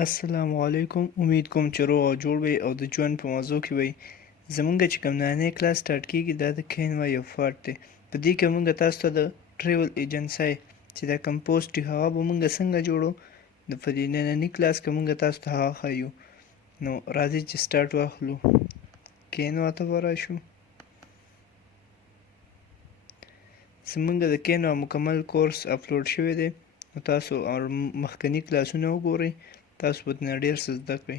السلام علیکم. امید کوم چې روغ او جوړ وئ او د ژوند په موضوع کې وئ. زمونږ چې کوم نننی کلاس سټارټ کیږي دا د کینوا یو پارټ دی. په دې کې مونږ تاسو ته د ټریول ایجنسۍ چې دا کوم پوسټ دی هغه به مونږ څنګه جوړو. په دې نننی کلاس کې مونږ تاسو ته هغه ښیو. نو راځئ چې سټارټ واخلو. کینوا ته به راشو. زمونږ د کینوا مکمل کورس اپلوډ شوی دی. نو تاسو مخکني کلاسونه وګورئ. تاسو به ترنه ډېر څه زده کړئ.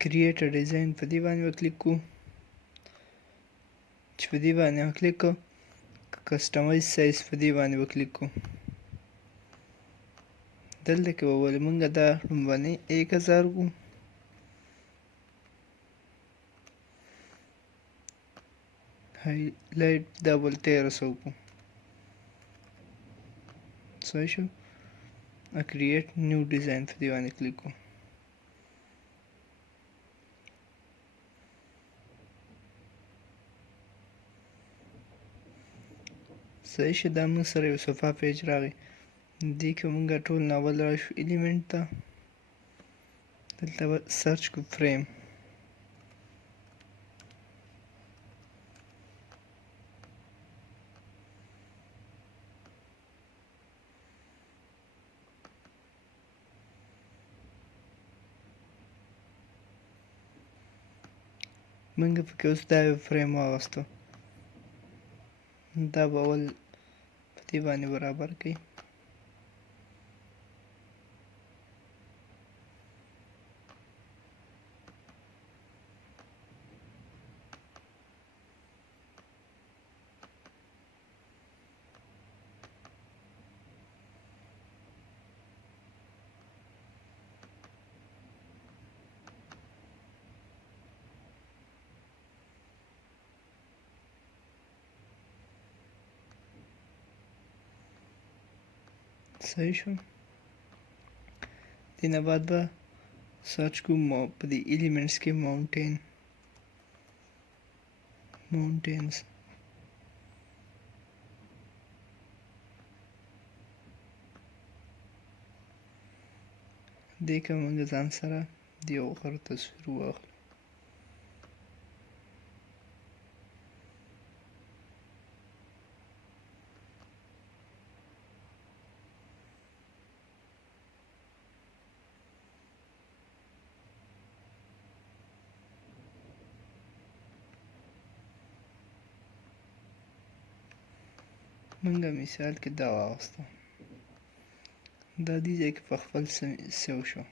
کریټ ا ډیزاین په دې باندې وکلیک کوو. چې په دې باندې وکلیک کوو، کسټمایز سایز په دې باندې وکلیک کوو. دلته کې به ولې مونږ دا لومړنی 1000 وو. هایلایټ دا بل 1300 وو. صحیح شو. کریټ نیو ډیزاین په دې باندې کلیک کوو. صحیح شه. دا موږ سره یو صفحه پیج راغی. دې کې مونږ ټول ناول راشو ایلیمنټ ته. دلته به سرچ کو فریم. مونږ پکې اوس دا یو فریم واغستو. دا به اول په دې باندې برابر کړئ. صحیح شو. دې نه بعد به سرچ کوم په دې ایلیمنټس کې ماونټینز. دې که مونږ ځان سره د یو غر تصویر واخلو. مونږ مثال کې دا واغسته. دا دې ځای کې په خپل سیو شو.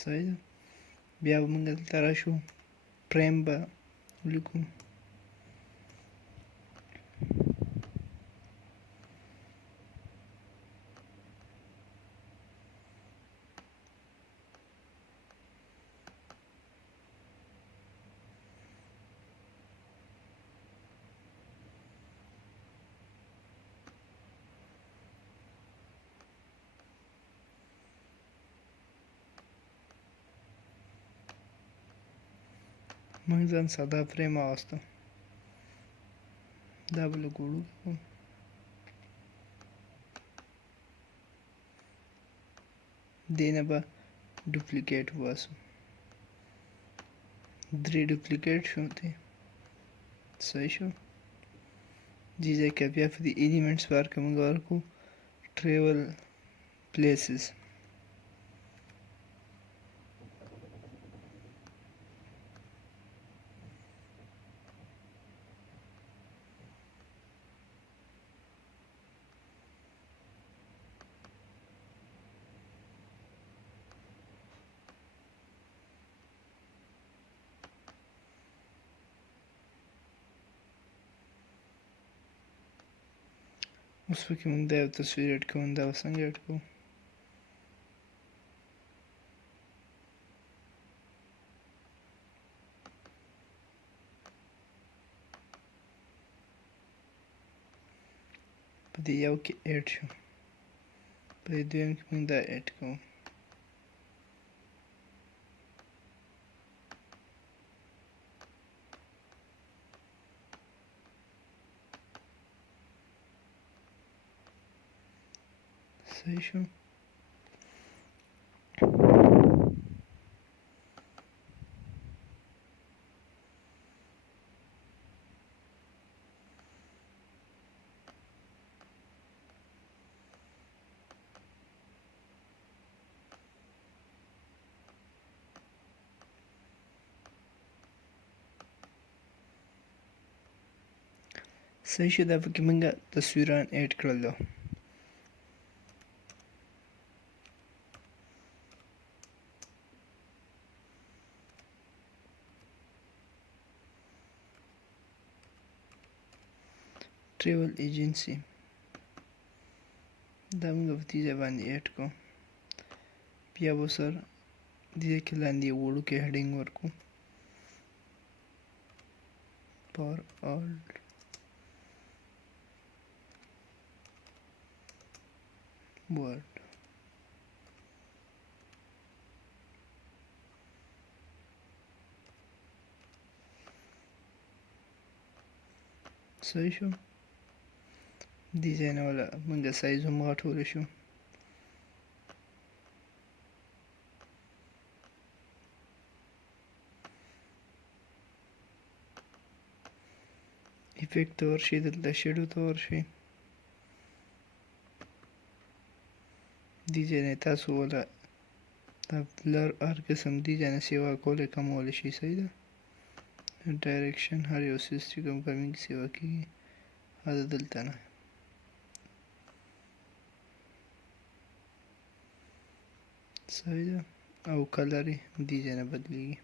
صحیح ده. بیا به مونږ دلته راشو. فریم به ولیکو. مونږ ځان ساده فریم واغستو. دا به لږ وړو کړو. دې نه به ډوپلیکیټ وباسو. 3 ډوپلیکیټ شو دی. صحیح شو. دې ځای کې بیا په دې ایلیمنټس بار کې مونږ ورکو ټریول پلیسز. اوس پکې مونږ دا یو تصویر اډ کوو. دا به څنګه اډ کوو؟ په دې یو کې اډ شو. په دې دویم کې مونږ دا اډ کوو. صحیح شو. صحیح شو. دا پکې موږ تصویران ایډ کړل. Travel agency دا موږ په دې ځای باندې ایډ کړو. بیا به سر دې کې لاندې یو وړوکی هیډینګ ورکړو. پر آلټ ورډ. صحیح شو. دې ځای نه ولا موږ سایز هم غټولی شو. افیکټ ته ورشئ، دلته شیډو ته ورشئ. دې ځای نه تاسو ولا دا بلر هر قسم دې ځای نه سیوا کولی کمولی شئ. صحیح ده. ډایرکشن هر یو څیز چې کوم کمیږي سیوا کېږي هغه دلته نه. صحیح ده. او کلر یې دې ځای نه بدلېږي.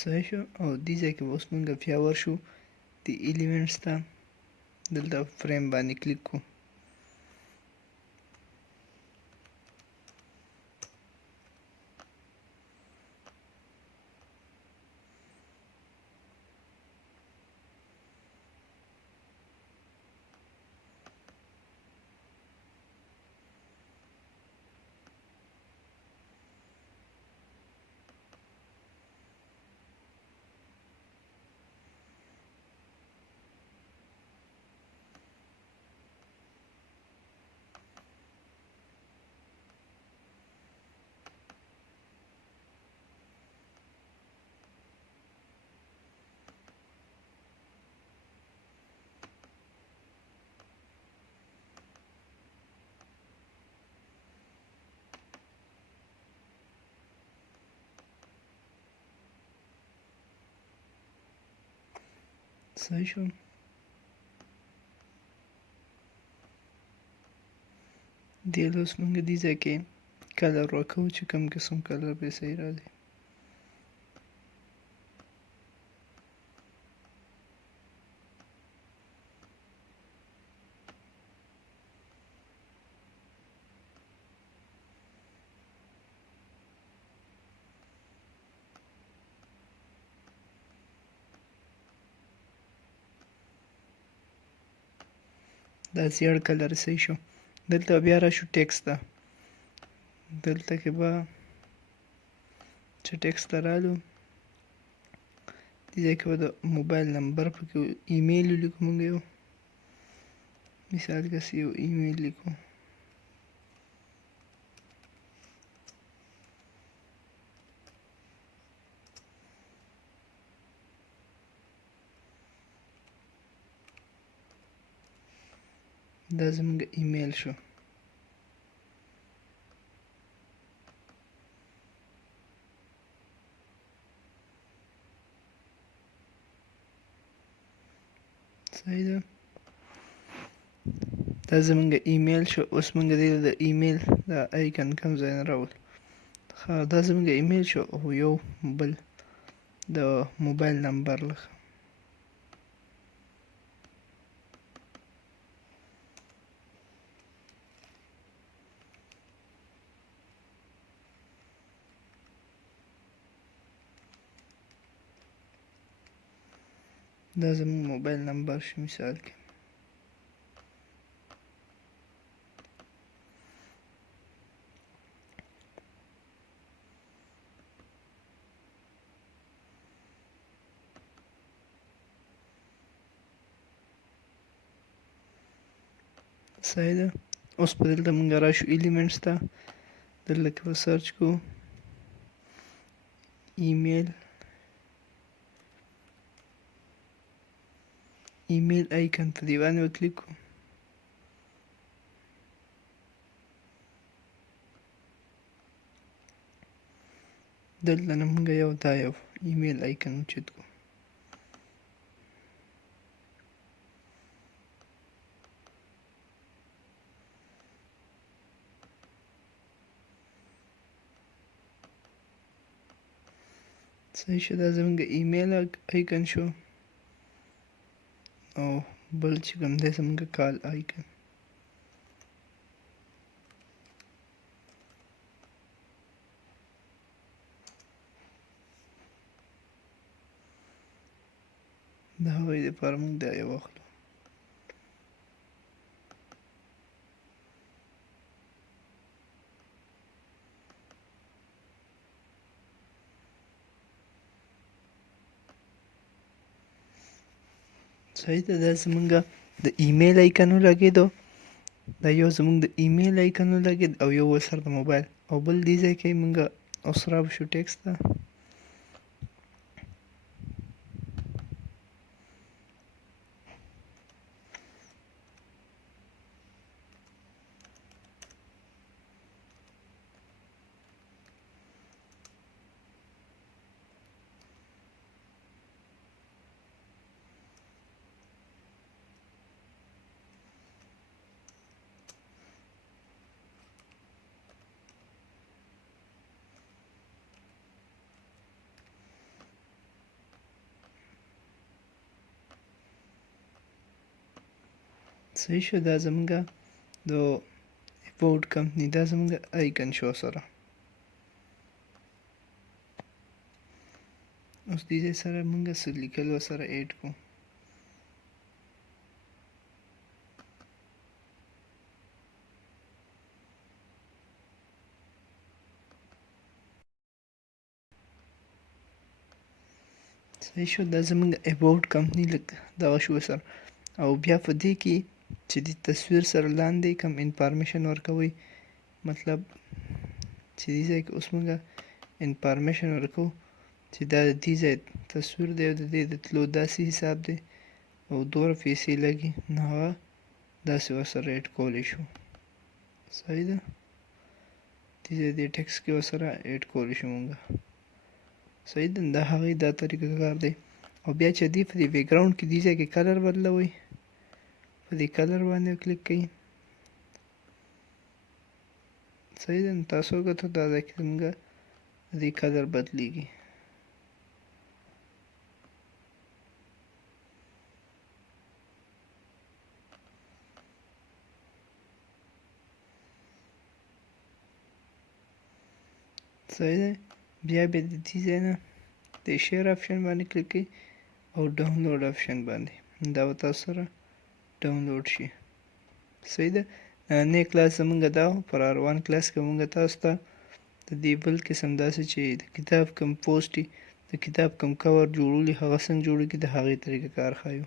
صحیح شو. او دې ځای کې به اوس موږ بیا ورشو د ایلیمنټس ته. دلته فریم باندې کلیک کړو. صحیح شو. دې اوس موږ دې ځای کې کلر ورکوو چې کوم قسم کلر به صحیح راځي. دا زیړ کلر صحیح شو. دلته بیا راشو ټیکس ته. دلته کې به چې ټیکس ته رالو دې ځای کې به د موبایل نمبر پکې ایمیل ولیکو. موږ یو مثال کسې یو ایمیل لیکو. دا زموږ ایمیل شو. صحیح ده. دا زمونږ ایمیل شو. اوس مونږ دې د ایمیل دا ایکن کوم ځای نه راوړ. ښه دا زمونږ ایمیل شو او یو بل د موبایل نمبر لخوا دا زمونږ موبایل نمبر شو مثال کې. صحیح ده. اوس په دلته مونږ راشو ایلیمنټس ته. دلته کې به سرچ کوو ایمیل ایکن په دې باندې به کلیک کوو. دلته نه مونږ یو ایمیل ایکن اوچت کوو. صحیح شو. دا زمونږ ایمیل ایکن شو او بل چې کوم دی زمونږ کال ایکن. د هغوی دپاره مونږ دا یو واخلو. صحیح ده. دا زمونږ د ایمیل ایکن ولګېدو. دا یو زمونږ د ایمیل ایکن ولګېد او یو ورسره د موبایل او بل دې ځای کې مونږ اوس راشو ټکسټ ته. صحیح شو. دا زمونږ د اباوټ کمپنی دا زمونږ ایکن شو سره. اوس دې ځای سره مونږ څه لیکل ورسره ایډ کړو. صحیح شو. دا زمونږ اباوټ کمپنی دغه شو سره. او بیا په دې کې چې د تصویر سره لاندې کوم انفارمیشن ورکوئ، مطلب چې دې ځای کې اوس مونږ انفارمیشن ورکوو چې دا د دې ځای تصویر دی او د دې د تلو داسې حساب دی او دومره پیسې لګي، نو هغه داسې ورسره ایډ کولی شو. صحیح ده. دې ځای دې ټکس کې ورسره ایډ کولی شو مونږ. صحیح ده. دا هغې دا طریقه کار دی. او بیا چې دې په دې بیکګراونډ کې دې ځای کې کلر بدلوئ، په دې کلر باندې کلیک کوئ. صحیح ده. نو تاسو وکتل دا ځای کې زموږ د دې کلر بدلیږي. صحیح ده. بیا د دې ځای نه د شیر آپشن باندې کلیک کوئ او ډاونلوډ آپشن باندې، دا به تاسو سره ډاونلوډ شي. صحیح ده. نننی کلاس زمونږ دا و. پر R1 کلاس کې مونږ تاسو ته د دې بل قسم داسې چې د کتاب کوم پوسټ د کتاب کوم کور جوړولي هغه څنګه جوړېږي د هغې طریقه کار ښایو.